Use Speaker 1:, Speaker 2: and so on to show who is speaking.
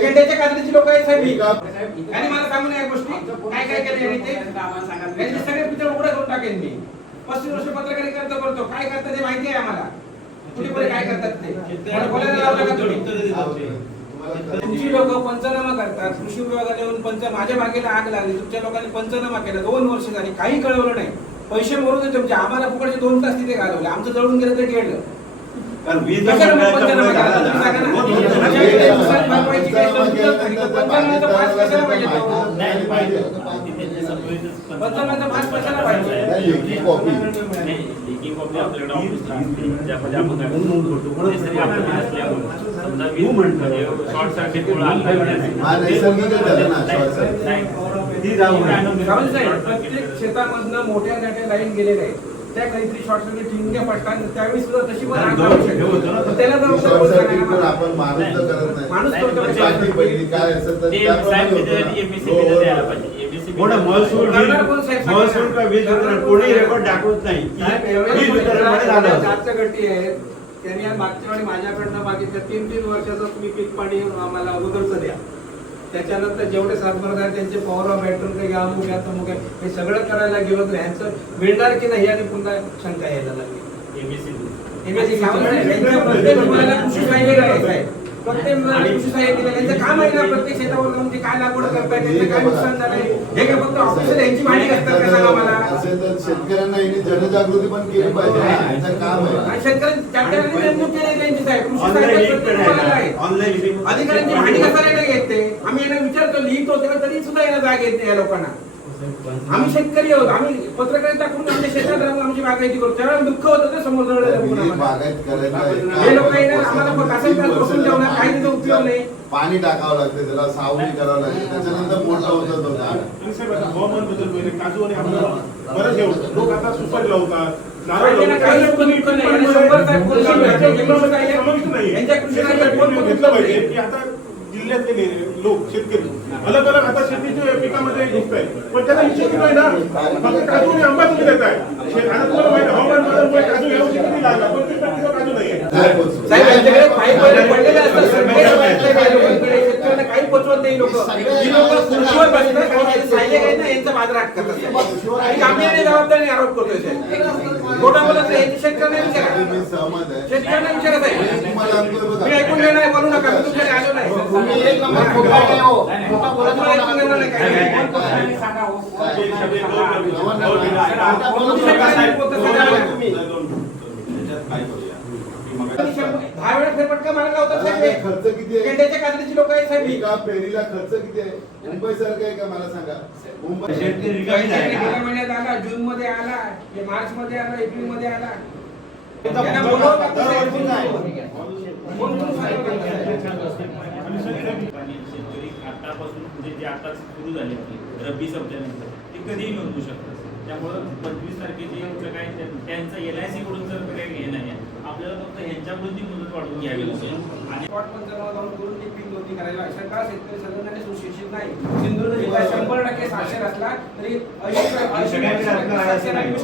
Speaker 1: गेंड्याच्या कात्रीची लोक आहेत साहेब ही. आणि मला सांगून या गोष्टी. काय काय केलं यांनी ते? यांचे सगळे पिक्चर उघडे करून टाकेन मी. पस्तीस वर्ष पत्रकारी करतो करतो. काय करतात ते माहिती आहे आम्हाला. कुठे कुठे काय करतात ते? मला बोलायला लावलं का तुम्ही.
Speaker 2: तुम्हाला
Speaker 1: तुमची लोक पंचनामा करतात. कृषी विभागाला येऊन पंच माझ्या बागेला आग लागली. तुमच्या लोकांनी पंचनामा केला. दोन वर्ष झाली. काही कळवलं नाही. पैसे मोरू दे तुमचे. आम्हाला फुकटचे दोन तास तिथे घालवले. आमचं जळून गेलं तर गेलं
Speaker 3: कारण वीज
Speaker 1: प्रत्येक शेतामधनं मोठ्या मोठ्या लाईन गेलेल्या आहेत. त्या काहीतरी शॉर्ट सर्किट ठिणग्या पडतात त्यावेळी सुद्धा तशी पण. त्याला.
Speaker 2: आपण माणूस तर करत नाही.
Speaker 1: माणूस करतो
Speaker 4: नाही,
Speaker 2: पाठी पहिली काय असेल तर
Speaker 4: ते
Speaker 3: कोण महसूल महसूल का वीज वितरण? कोणी रेकॉर्ड दाखवत नाही. वीज वितरणमध्ये झालं.
Speaker 5: चारच्या गटी आहेत. त्यांनी मागच्या वेळी माझ्याकडनं मागितलं. तीन तीन वर्षाचं तुम्ही पीक पाणी आम्हाला अगोदरचं द्या. त्याच्यानंतर जेवढे सातबार आहेत त्यांचे पॉवर ऑफ बॅटरी काही अमुक आहे तमुक आहे हे सगळं करायला गेलो तर ह्यांचं मिळणार की नाही आणि पुन्हा शंका यायला लागली.
Speaker 1: सांगणार नाही. त्यांच्या प्रत्येक कृषी आहे. प्रत्येक त्यांचं काम आहे ना शेतावर जाऊन ते काय लागवड करताय त्यांचं काय नुकसान झालंय हे काय फक्त ऑफिसर यांची माहिती असतात का सांगा मला?
Speaker 2: असेल तर शेतकऱ्यांना यांनी जनजागृती पण केली पाहिजे ना. यांचं काम आहे.
Speaker 1: आणि शेतकऱ्यांनी शेतकऱ्यांनी नेमणूक केली आहे त्यांची साहेब. कृषी
Speaker 3: ऑनलाईन
Speaker 1: प्रत्येक आहे. अधिकाऱ्यांची माहिती कसा नाही घेत ते? आम्ही यांना विचारतो लिहितो तेव्हा तरी सुद्धा यांना जाग येत नाही या लोकांना. आम्ही शेतकरी आहोत. आम्ही पत्रकारिता करून आमच्या शेतात राहून आमची बागायती करतो. त्यावेळेला दुःख होतं ते समोर जवळ
Speaker 2: ही
Speaker 1: हे लोक येणार आम्हाला बसून ठेवणार काही तिथं उपयोग नाही.
Speaker 2: पाणी टाकावं लागते त्याला सावली करावं लागते. त्याच्यानंतर मोठा होतं तो झाड.
Speaker 6: हवामान बदल पहिले काजू आणि आंबा बरंच हे होतं. लोक आता सुपारी लावतात?
Speaker 1: यांच्या कृषी
Speaker 6: आता जिल्ह्यातले लोक शेतकरी. अलग अलग आता शेतीच्या पिकामध्ये घुसताय पण त्याला हिशोब नाही ना? फक्त काजू आणि आंबा तुम्ही देताय शे- आता तुम्हाला माहिती आहे, हवामान बदलमुळे काजू यावर्षी किती लागला? काजू
Speaker 1: या लोकांकडे. शेतकऱ्यांना काही पोचवत नाही लोक. ही लोक खुर्चीवर बसतात आणि यांचं सहाय्य काही नाही यांचा बाजारात करतात. आणि गांभीर्याने जबाबदारी आरोप करतोय साहेब. खोटा बोलत नाही यांची शेतकऱ्यांना विचारा.
Speaker 2: मी सहमत आहे.
Speaker 1: दहा वेळा फेरफटका मारायला होता साहेब.
Speaker 2: खर्च किती आहे
Speaker 1: गेंड्याच्या कात्रीची लोक आहेत साहेब ही.
Speaker 2: एका पेरीला खर्च किती आहे मुंबई सारखं आहे का मला सांगा मुंबई
Speaker 3: शेतकरी रिकामी नाही
Speaker 1: गेल्या
Speaker 3: का?
Speaker 1: महिन्यात आला जून मध्ये आला मार्च मध्ये आला एप्रिलमध्ये आला
Speaker 6: एकदा
Speaker 1: यांना
Speaker 6: दर-
Speaker 1: बोलवलं का
Speaker 6: दरवर्षी
Speaker 1: साहेब?
Speaker 6: नाही.
Speaker 1: कोण कोण सांगितलं साहेब?
Speaker 4: आणि शेतकरी शेतकरी आतापासून जे जे आता सुरू झाले रब्बी संपल्यानंतर ते कधीही नोंदवू शकतात. त्यामुळं पंचवीस तारखेची जे काय त्या- त्यांचं एल आय सी कडून जर काही हे नाही आहे आपल्याला फक्त ह्यांच्याकडून ती मुदत वाढवून घ्यावी लागेल. आणि
Speaker 1: स्पॉट पंचनामा जाऊन करून ती पीक नोंदणी करायला लागते का शेतकरी संघटनाने सुशिक्षित नाही? सिंधुदुर्ग जिल्हा शंभर टक्के साक्षर असला तरी ऐंशी- टक्के